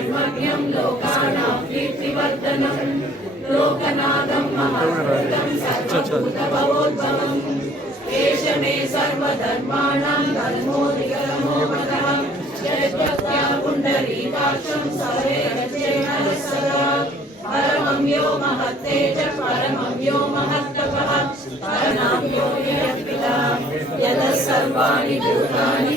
कर्मण्यं लोकानां कीर्तिवर्धनम् लोकनादं महाभूतं सर्वभूतभवोद्भवम् एष मे सर्वधर्माणां धर्मोदिगमोमतः जयत्वत्या पुण्डरीकाक्षं सर्वे सदा परमं यो महत्ते च परमं यो महत्तपः। परमं यो यदः सर्वाणि भूतानि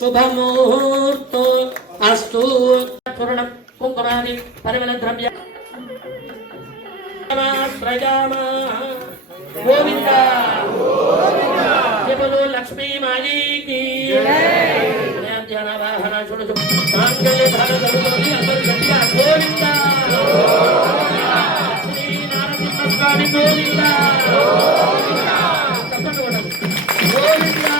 శుభముహూర్తో అస్తు. పూర్ణం కుంకుమాని పరిమళ ద్రవ్య గోవింద. శివులు లక్ష్మీ మాజీకి వాహన చూడు మాంగళ్య భారత గోవింద. శ్రీ నారసింహస్వామి గోవింద. గోవింద.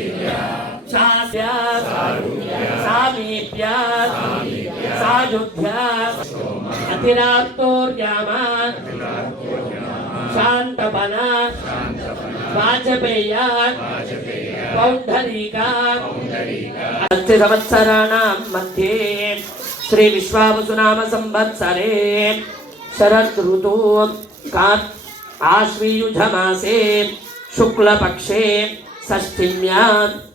सामीप्यात् सायुध्यात् अतिराक्तोर्यामात् शान्तपनात् संवत्सरे शरद ऋतु कार् आश्वीयुधमासे शुक्लपक्षे षष्ठीम्यां